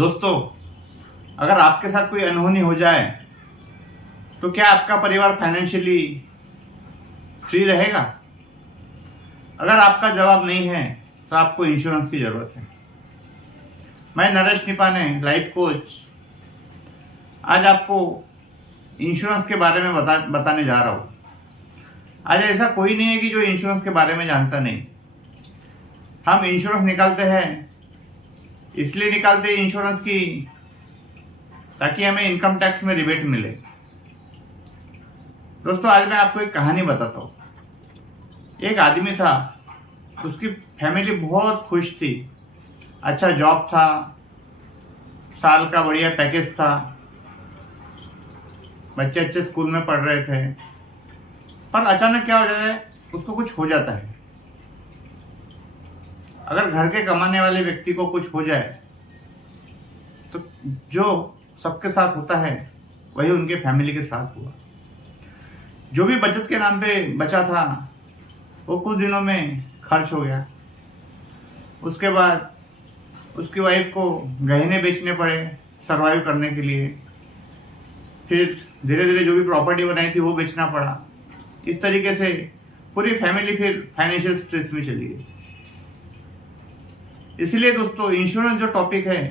दोस्तों, अगर आपके साथ कोई अनहोनी हो जाए तो क्या आपका परिवार फाइनेंशियली फ्री रहेगा? अगर आपका जवाब नहीं है तो आपको इंश्योरेंस की ज़रूरत है। मैं नरेश निपाने, लाइफ कोच, आज आपको इंश्योरेंस के बारे में बताने जा रहा हूँ। आज ऐसा कोई नहीं है कि जो इंश्योरेंस के बारे में जानता नहीं। हम इंश्योरेंस निकालते हैं, इसलिए निकालते हैं इंश्योरेंस की ताकि हमें इनकम टैक्स में रिबेट मिले। दोस्तों, आज मैं आपको एक कहानी बताता हूँ। एक आदमी था, उसकी फैमिली बहुत खुश थी, अच्छा जॉब था, साल का बढ़िया पैकेज था, बच्चे अच्छे स्कूल में पढ़ रहे थे। पर अचानक क्या हो जाता है, उसको कुछ हो जाता है। अगर घर के कमाने वाले व्यक्ति को कुछ हो जाए तो जो सबके साथ होता है वही उनके फैमिली के साथ हुआ। जो भी बचत के नाम पे बचा था वो कुछ दिनों में खर्च हो गया। उसके बाद उसकी वाइफ को गहने बेचने पड़े सरवाइव करने के लिए। फिर धीरे धीरे जो भी प्रॉपर्टी बनाई थी वो बेचना पड़ा। इस तरीके से पूरी फैमिली फिर फाइनेंशियल स्ट्रेस में चली गई। इसलिए दोस्तों, इंश्योरेंस जो टॉपिक है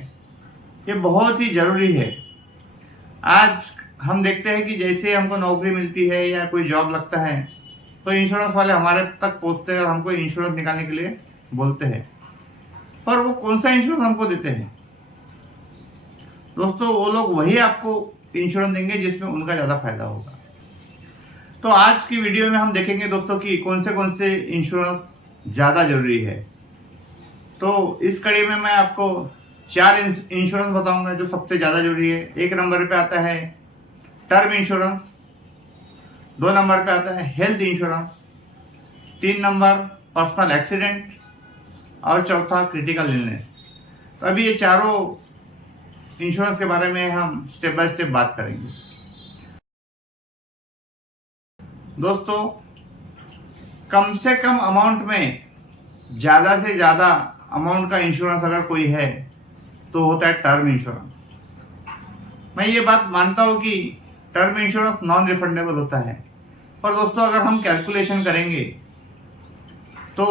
ये बहुत ही जरूरी है। आज हम देखते हैं कि जैसे हमको नौकरी मिलती है या कोई जॉब लगता है तो इंश्योरेंस वाले हमारे तक पहुंचते हैं और हमको इंश्योरेंस निकालने के लिए बोलते हैं। पर वो कौन सा इंश्योरेंस हमको देते हैं? दोस्तों, वो लोग वही आपको इंश्योरेंस देंगे जिसमें उनका ज़्यादा फायदा होगा। तो आज की वीडियो में हम देखेंगे दोस्तों कि कौन से इंश्योरेंस ज़्यादा जरूरी है। तो इस कड़ी में मैं आपको 4 इंश्योरेंस बताऊंगा जो सबसे ज़्यादा जरूरी है। 1 नंबर पे आता है टर्म इंश्योरेंस, 2 नंबर पे आता है health insurance, 3 number personal accident और चौथा क्रिटिकल इलनेस। तो अभी ये चारों इंश्योरेंस के बारे में हम स्टेप बाय स्टेप बात करेंगे। दोस्तों, कम से कम अमाउंट में ज़्यादा से ज़्यादा अमाउंट का इंश्योरेंस अगर कोई है तो होता है टर्म इंश्योरेंस। मैं ये बात मानता हूँ कि टर्म इंश्योरेंस नॉन रिफंडेबल होता है, पर दोस्तों अगर हम कैलकुलेशन करेंगे तो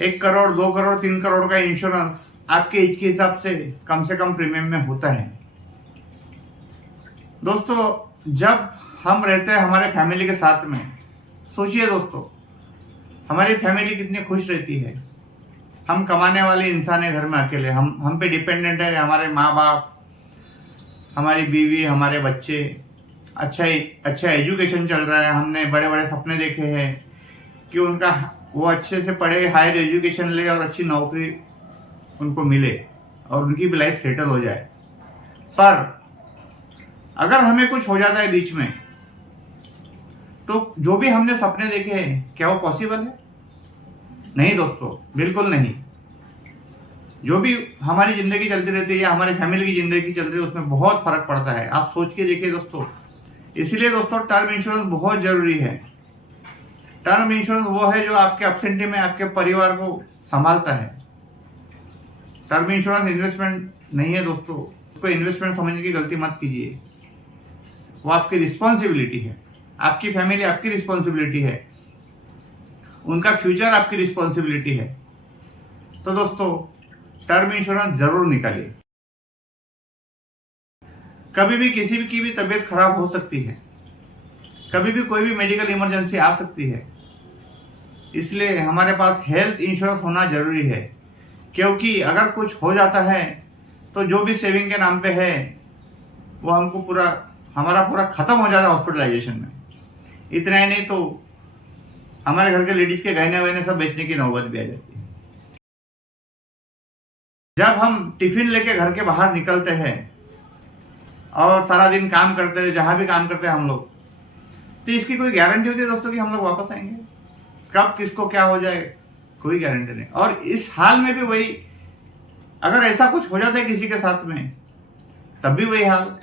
1 करोड़, 2 करोड़, 3 करोड़ का इंश्योरेंस आपके एज के हिसाब से कम प्रीमियम में होता है। दोस्तों, जब हम रहते हैं हमारे फैमिली के साथ में, सोचिए दोस्तों, हमारी फैमिली कितनी खुश रहती है। हम कमाने वाले इंसान है, घर में अकेले हम पे डिपेंडेंट है हमारे माँ बाप, हमारी बीवी, हमारे बच्चे। अच्छा एजुकेशन चल रहा है। हमने बड़े बड़े सपने देखे हैं कि उनका वो अच्छे से पढ़े, हायर एजुकेशन ले और अच्छी नौकरी उनको मिले और उनकी भी लाइफ सेटल हो जाए। पर अगर हमें कुछ हो जाता है बीच में तो जो भी हमने सपने देखे हैं क्या वो पॉसिबल है? नहीं दोस्तों, बिल्कुल नहीं। जो भी हमारी जिंदगी चलती रहती है या हमारी फैमिली की जिंदगी चल रही है उसमें बहुत फर्क पड़ता है। आप सोच के देखिए दोस्तों। इसलिए दोस्तों टर्म इंश्योरेंस बहुत जरूरी है। टर्म इंश्योरेंस वो है जो आपके अपसेंटी में आपके परिवार को संभालता है। टर्म इंश्योरेंस इन्वेस्टमेंट नहीं है दोस्तों, उसको इन्वेस्टमेंट समझने की गलती मत कीजिए। वो आपकी रिस्पॉन्सिबिलिटी है। आपकी फैमिली आपकी रिस्पॉन्सिबिलिटी है, उनका फ्यूचर आपकी रिस्पॉन्सिबिलिटी है। तो दोस्तों, टर्म इंश्योरेंस जरूर निकालिए। कभी भी किसी की भी तबीयत खराब हो सकती है, कभी भी कोई भी मेडिकल इमरजेंसी आ सकती है। इसलिए हमारे पास हेल्थ इंश्योरेंस होना जरूरी है, क्योंकि अगर कुछ हो जाता है तो जो भी सेविंग के नाम पे है वो हमको हमारा पूरा खत्म हो जाता है हॉस्पिटलाइजेशन में। इतना ही नहीं तो हमारे घर के लेडीज के गहने वहने सब बेचने की नौबत भी आ जाती है। जब हम टिफिन लेके घर के बाहर निकलते हैं और सारा दिन काम करते हैं, जहां भी काम करते हैं हम लोग, तो इसकी कोई गारंटी होती है दोस्तों कि हम लोग वापस आएंगे? कब किसको क्या हो जाए कोई गारंटी नहीं। और इस हाल में भी वही, अगर ऐसा कुछ हो जाता है किसी के साथ में तब भी वही हाल।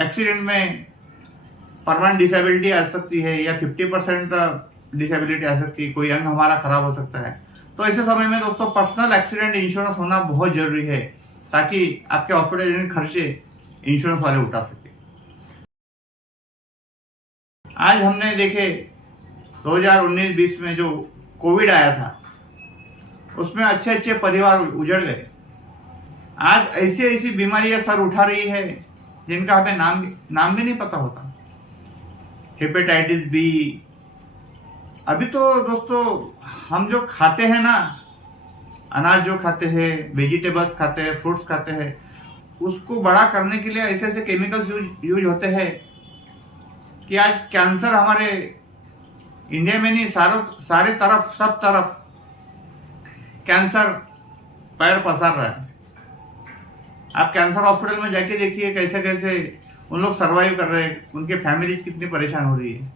एक्सीडेंट में परमानेंट डिसेबिलिटी आ सकती है या 50% डिसेबिलिटी आ सकती है, कोई अंग हमारा खराब हो सकता है। तो ऐसे समय में दोस्तों पर्सनल एक्सीडेंट इंश्योरेंस होना बहुत जरूरी है। ताकि आपके हॉस्पिटल खर्चे इंश्योरेंस वाले उठा सके। आज हमने देखे 2019-20 में जो कोविड आया था, उसमें अच्छे अच्छे परिवार उजड़ गए। आज ऐसी ऐसी बीमारियां सर उठा रही है जिनका हमें नाम भी नहीं पता होता। Hepatitis B. अभी तो दोस्तों हम जो खाते हैं ना, अनाज जो खाते हैं, वेजिटेबल्स खाते हैं, फ्रूट्स खाते हैं, उसको बड़ा करने के लिए ऐसे ऐसे केमिकल्स यूज होते हैं कि आज कैंसर हमारे इंडिया में नहीं, सारे तरफ, सब तरफ कैंसर पैर पसार रहा है। आप कैंसर हॉस्पिटल में जाके देखिए कैसे कैसे उन लोग सरवाइव कर रहे हैं, उनके फैमिली कितनी परेशान हो रही है।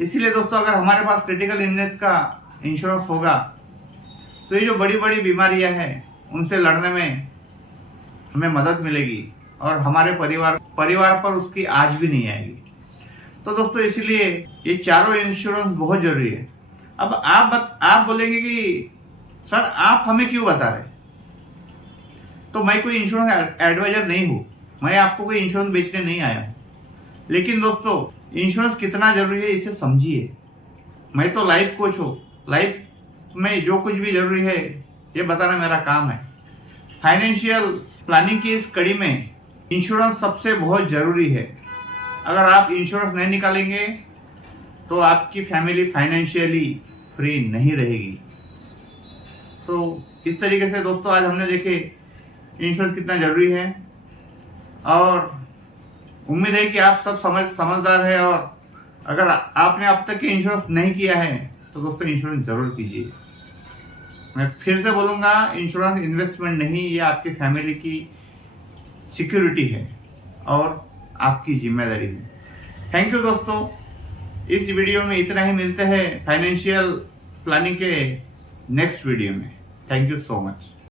इसीलिए दोस्तों अगर हमारे पास क्रिटिकल इलनेस का इंश्योरेंस होगा तो ये जो बड़ी बड़ी बीमारियां हैं उनसे लड़ने में हमें मदद मिलेगी और हमारे परिवार पर उसकी आज भी नहीं आएगी। तो दोस्तों इसीलिए ये चारों इंश्योरेंस बहुत जरूरी है। अब आप बोलेंगे कि सर आप हमें क्यों बता रहे? तो मैं कोई इंश्योरेंस एडवाइजर नहीं हूं, मैं आपको कोई इंश्योरेंस बेचने नहीं आया हूं। लेकिन दोस्तों इंश्योरेंस कितना जरूरी है इसे समझिए। मैं तो लाइफ कोच हूं, लाइफ में जो कुछ भी जरूरी है ये बताना मेरा काम है। फाइनेंशियल प्लानिंग की इस कड़ी में इंश्योरेंस सबसे बहुत जरूरी है। अगर आप इंश्योरेंस नहीं निकालेंगे तो आपकी फैमिली फाइनेंशियली फ्री नहीं रहेगी। तो इस तरीके से दोस्तों आज हमने देखे इंश्योरेंस कितना जरूरी है और उम्मीद है कि आप सब समझदार है। और अगर आपने अब तक के इंश्योरेंस नहीं किया है तो दोस्तों इंश्योरेंस जरूर कीजिए। मैं फिर से बोलूंगा, इंश्योरेंस इन्वेस्टमेंट नहीं, ये आपकी फैमिली की सिक्योरिटी है और आपकी जिम्मेदारी है। थैंक यू दोस्तों। इस वीडियो में इतना ही, मिलते हैं फाइनेंशियल प्लानिंग के नेक्स्ट वीडियो में। Thank you so much.